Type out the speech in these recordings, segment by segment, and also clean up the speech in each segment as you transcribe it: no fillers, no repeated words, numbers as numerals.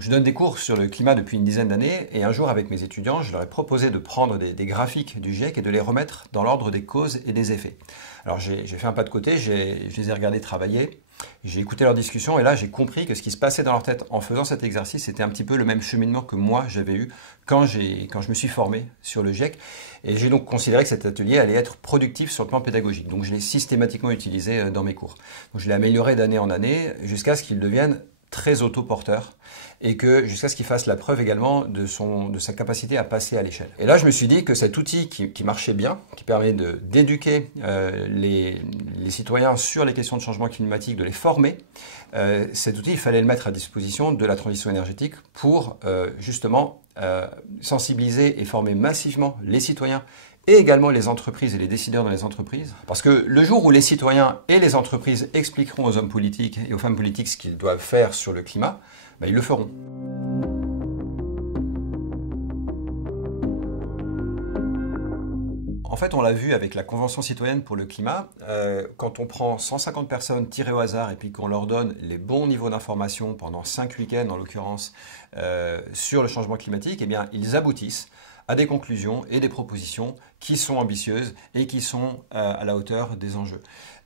Donc je donne des cours sur le climat depuis une dizaine d'années et un jour avec mes étudiants, je leur ai proposé de prendre des graphiques du GIEC et de les remettre dans l'ordre des causes et des effets. Alors j'ai fait un pas de côté, je les ai regardés travailler, j'ai écouté leurs discussions et là j'ai compris que ce qui se passait dans leur tête en faisant cet exercice, c'était un petit peu le même cheminement que moi j'avais eu quand je me suis formé sur le GIEC. Et j'ai donc considéré que cet atelier allait être productif sur le plan pédagogique. Donc je l'ai systématiquement utilisé dans mes cours. Donc je l'ai amélioré d'année en année jusqu'à ce qu'il devienne très autoporteur et que jusqu'à ce qu'il fasse la preuve également de sa capacité à passer à l'échelle. Et là, je me suis dit que cet outil qui marchait bien, qui permet d'éduquer les citoyens sur les questions de changement climatique, de les former, cet outil, il fallait le mettre à disposition de la transition énergétique pour justement sensibiliser et former massivement les citoyens et également les entreprises et les décideurs dans les entreprises. Parce que le jour où les citoyens et les entreprises expliqueront aux hommes politiques et aux femmes politiques ce qu'ils doivent faire sur le climat, ben ils le feront. En fait, on l'a vu avec la Convention citoyenne pour le climat, quand on prend 150 personnes tirées au hasard et puis qu'on leur donne les bons niveaux d'information pendant 5 week-ends en l'occurrence sur le changement climatique, eh bien, ils aboutissent à des conclusions et des propositions qui sont ambitieuses et qui sont à la hauteur des enjeux.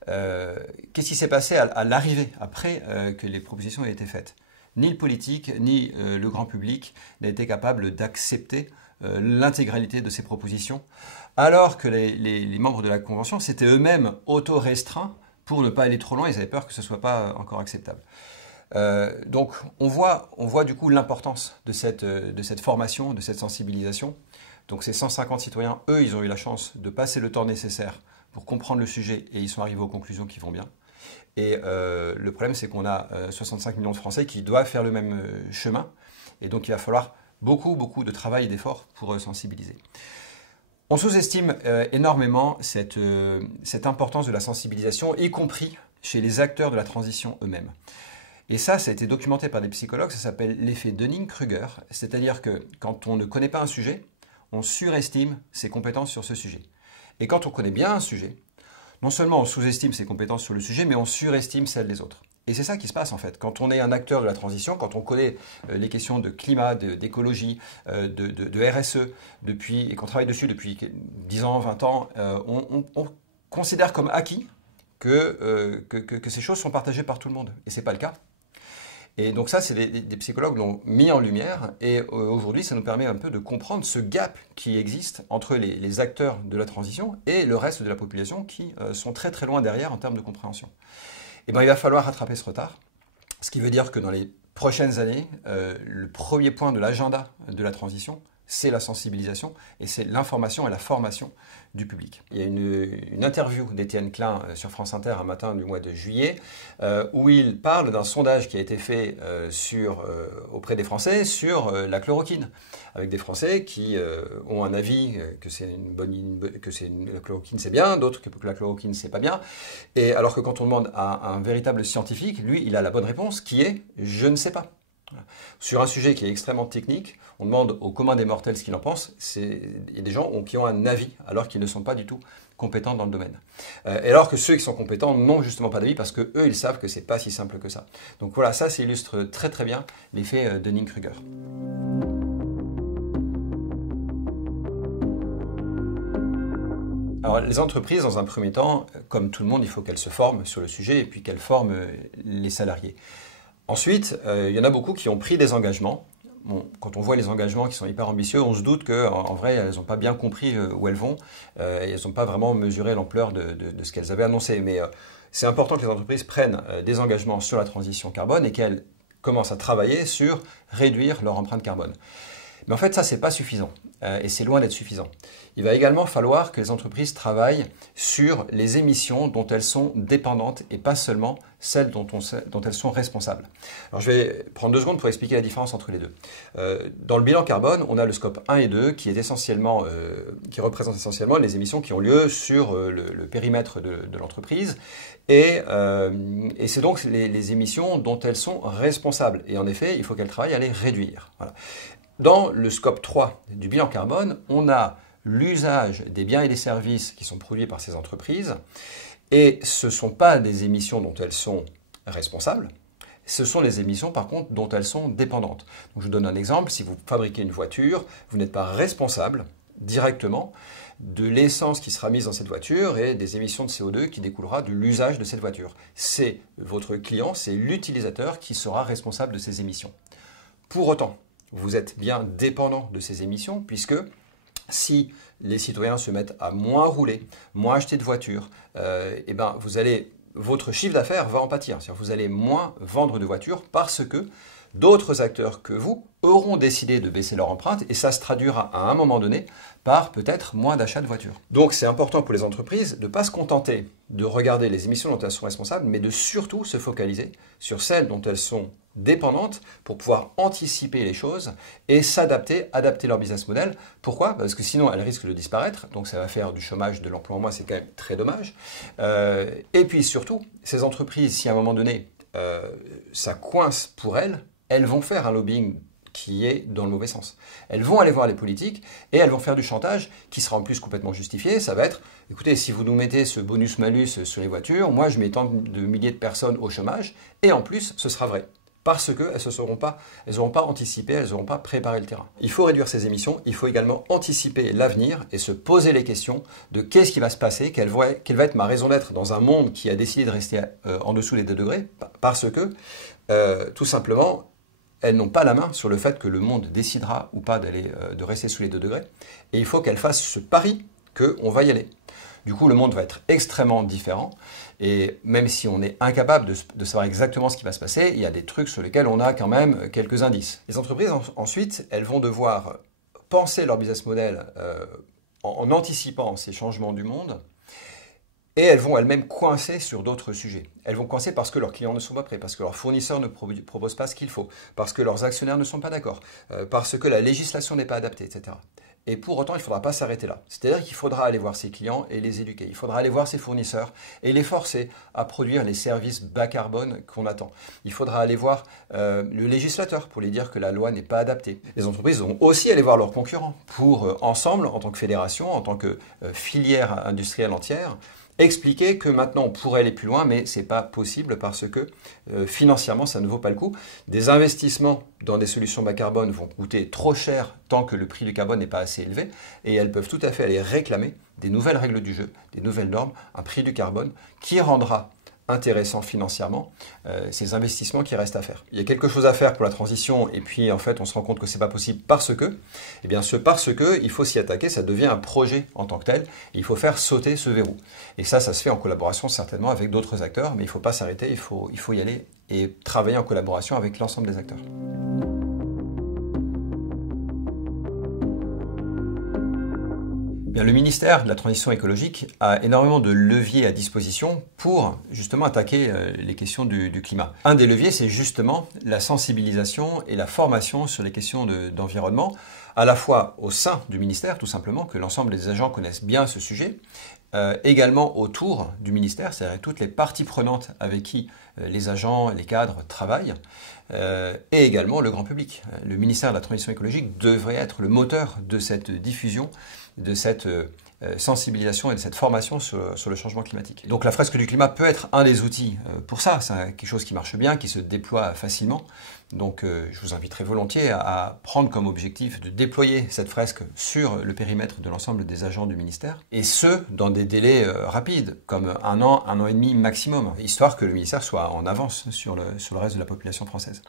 Qu'est-ce qui s'est passé à l'arrivée, après que les propositions aient été faites? Ni le politique, ni le grand public n'a été capable d'accepter l'intégralité de ces propositions, alors que les membres de la Convention s'étaient eux-mêmes auto-restreints pour ne pas aller trop loin, ils avaient peur que ce ne soit pas encore acceptable. Donc on voit du coup l'importance de cette formation, de cette sensibilisation. Donc ces 150 citoyens, eux, ils ont eu la chance de passer le temps nécessaire pour comprendre le sujet et ils sont arrivés aux conclusions qui vont bien. Et le problème, c'est qu'on a 65 millions de Français qui doivent faire le même chemin. Et donc il va falloir beaucoup de travail et d'efforts pour sensibiliser. On sous-estime énormément cette importance de la sensibilisation, y compris chez les acteurs de la transition eux-mêmes. Et ça a été documenté par des psychologues, ça s'appelle l'effet Dunning-Kruger, c'est-à-dire que quand on ne connaît pas un sujet, on surestime ses compétences sur ce sujet. Et quand on connaît bien un sujet, non seulement on sous-estime ses compétences sur le sujet, mais on surestime celles des autres. Et c'est ça qui se passe en fait. Quand on est un acteur de la transition, quand on connaît les questions de climat, d'écologie, de RSE, et qu'on travaille dessus depuis 10 ans, 20 ans, on considère comme acquis que ces choses sont partagées par tout le monde. Et ce n'est pas le cas. Et donc ça, c'est des psychologues l'ont mis en lumière et aujourd'hui, ça nous permet un peu de comprendre ce gap qui existe entre les acteurs de la transition et le reste de la population qui sont très très loin derrière en termes de compréhension. Et bien, il va falloir rattraper ce retard, ce qui veut dire que dans les prochaines années, le premier point de l'agenda de la transition, c'est la sensibilisation et c'est l'information et la formation du public. Il y a une interview d'Étienne Klein sur France Inter un matin du mois de juillet où il parle d'un sondage qui a été fait auprès des Français sur la chloroquine, avec des Français qui ont un avis que la chloroquine c'est bien, d'autres que la chloroquine c'est pas bien. Et alors que quand on demande à un véritable scientifique, lui il a la bonne réponse qui est « je ne sais pas ». Sur un sujet qui est extrêmement technique, on demande au commun des mortels ce qu'il en pense. Il y a des gens qui ont un avis alors qu'ils ne sont pas du tout compétents dans le domaine. Et alors que ceux qui sont compétents n'ont justement pas d'avis parce qu'eux, ils savent que ce n'est pas si simple que ça. Donc voilà, ça illustre très très bien l'effet Dunning-Kruger. Alors, les entreprises, dans un premier temps, comme tout le monde, il faut qu'elles se forment sur le sujet et puis qu'elles forment les salariés. Ensuite, il y en a beaucoup qui ont pris des engagements. Bon, quand on voit les engagements qui sont hyper ambitieux, on se doute qu'en vrai, elles n'ont pas bien compris où elles vont et elles n'ont pas vraiment mesuré l'ampleur de ce qu'elles avaient annoncé. Mais c'est important que les entreprises prennent des engagements sur la transition carbone et qu'elles commencent à travailler sur réduire leur empreinte carbone. Mais en fait, ça, ce n'est pas suffisant et c'est loin d'être suffisant. Il va également falloir que les entreprises travaillent sur les émissions dont elles sont dépendantes et pas seulement celles dont elles sont responsables. Alors, je vais prendre 2 secondes pour expliquer la différence entre les deux. Dans le bilan carbone, on a le scope 1 et 2 qui représente essentiellement les émissions qui ont lieu sur le périmètre de l'entreprise et c'est donc les émissions dont elles sont responsables. Et en effet, il faut qu'elles travaillent à les réduire. Voilà. Dans le scope 3 du bilan carbone, on a l'usage des biens et des services qui sont produits par ces entreprises et ce ne sont pas des émissions dont elles sont responsables, Ce sont les émissions, par contre, dont elles sont dépendantes. Donc, je vous donne un exemple. Si vous fabriquez une voiture, vous n'êtes pas responsable directement de l'essence qui sera mise dans cette voiture et des émissions de CO2 qui découlera de l'usage de cette voiture. C'est votre client, c'est l'utilisateur qui sera responsable de ces émissions. Pour autant, vous êtes bien dépendant de ces émissions puisque si les citoyens se mettent à moins rouler, moins acheter de voitures, votre chiffre d'affaires va en pâtir. C'est-à-dire que vous allez moins vendre de voitures parce que d'autres acteurs que vous auront décidé de baisser leur empreinte et ça se traduira à un moment donné par peut-être moins d'achats de voitures. Donc c'est important pour les entreprises de ne pas se contenter de regarder les émissions dont elles sont responsables, mais de surtout se focaliser sur celles dont elles sont dépendantes pour pouvoir anticiper les choses et s'adapter, adapter leur business model. Pourquoi? Parce que sinon elles risquent de disparaître, donc ça va faire du chômage, de l'emploi en moins, c'est quand même très dommage. Et puis surtout, ces entreprises, si à un moment donné ça coince pour elles vont faire un lobbying qui est dans le mauvais sens. Elles vont aller voir les politiques et elles vont faire du chantage qui sera en plus complètement justifié. Ça va être, écoutez, si vous nous mettez ce bonus-malus sur les voitures, moi je mets tant de milliers de personnes au chômage et en plus ce sera vrai. Parce qu'elles n'auront pas anticipé, elles n'auront pas préparé le terrain. Il faut réduire ces émissions, il faut également anticiper l'avenir et se poser les questions de qu'est-ce qui va se passer, quelle va être ma raison d'être dans un monde qui a décidé de rester en dessous des 2 degrés, parce que tout simplement, elles n'ont pas la main sur le fait que le monde décidera ou pas de rester sous les 2 degrés. Et il faut qu'elles fassent ce pari qu'on va y aller. Du coup, le monde va être extrêmement différent. Et même si on est incapable de savoir exactement ce qui va se passer, il y a des trucs sur lesquels on a quand même quelques indices. Les entreprises, ensuite, elles vont devoir penser leur business model en anticipant ces changements du monde. Et elles vont elles-mêmes coincer sur d'autres sujets. Elles vont coincer parce que leurs clients ne sont pas prêts, parce que leurs fournisseurs ne proposent pas ce qu'il faut, parce que leurs actionnaires ne sont pas d'accord, parce que la législation n'est pas adaptée, etc. Et pour autant, il ne faudra pas s'arrêter là. C'est-à-dire qu'il faudra aller voir ses clients et les éduquer. Il faudra aller voir ses fournisseurs et les forcer à produire les services bas carbone qu'on attend. Il faudra aller voir le législateur pour lui dire que la loi n'est pas adaptée. Les entreprises vont aussi aller voir leurs concurrents pour, ensemble, en tant que fédération, en tant que filière industrielle entière, expliquer que maintenant on pourrait aller plus loin, mais ce n'est pas possible parce que financièrement ça ne vaut pas le coup. Des investissements dans des solutions bas carbone vont coûter trop cher tant que le prix du carbone n'est pas assez élevé et elles peuvent tout à fait aller réclamer des nouvelles règles du jeu, des nouvelles normes, un prix du carbone qui rendra intéressant financièrement ces investissements qui restent à faire. Il y a quelque chose à faire pour la transition et puis en fait on se rend compte que c'est pas possible parce que, eh bien parce que il faut s'y attaquer, ça devient un projet en tant que tel et il faut faire sauter ce verrou. Et ça se fait en collaboration certainement avec d'autres acteurs, mais il ne faut pas s'arrêter, il faut y aller et travailler en collaboration avec l'ensemble des acteurs. Bien, le ministère de la Transition écologique a énormément de leviers à disposition pour justement attaquer les questions du climat. Un des leviers, c'est justement la sensibilisation et la formation sur les questions d'environnement, à la fois au sein du ministère, tout simplement, que l'ensemble des agents connaissent bien ce sujet, également autour du ministère, c'est-à-dire toutes les parties prenantes avec qui les agents, les cadres travaillent, et également le grand public. Le ministère de la Transition écologique devrait être le moteur de cette diffusion, de cette sensibilisation et de cette formation sur le changement climatique. Donc la fresque du climat peut être un des outils pour ça. C'est quelque chose qui marche bien, qui se déploie facilement. Donc je vous inviterai volontiers à prendre comme objectif de déployer cette fresque sur le périmètre de l'ensemble des agents du ministère, et ce, dans des délais rapides, comme un an et demi maximum, histoire que le ministère soit en avance sur le reste de la population française.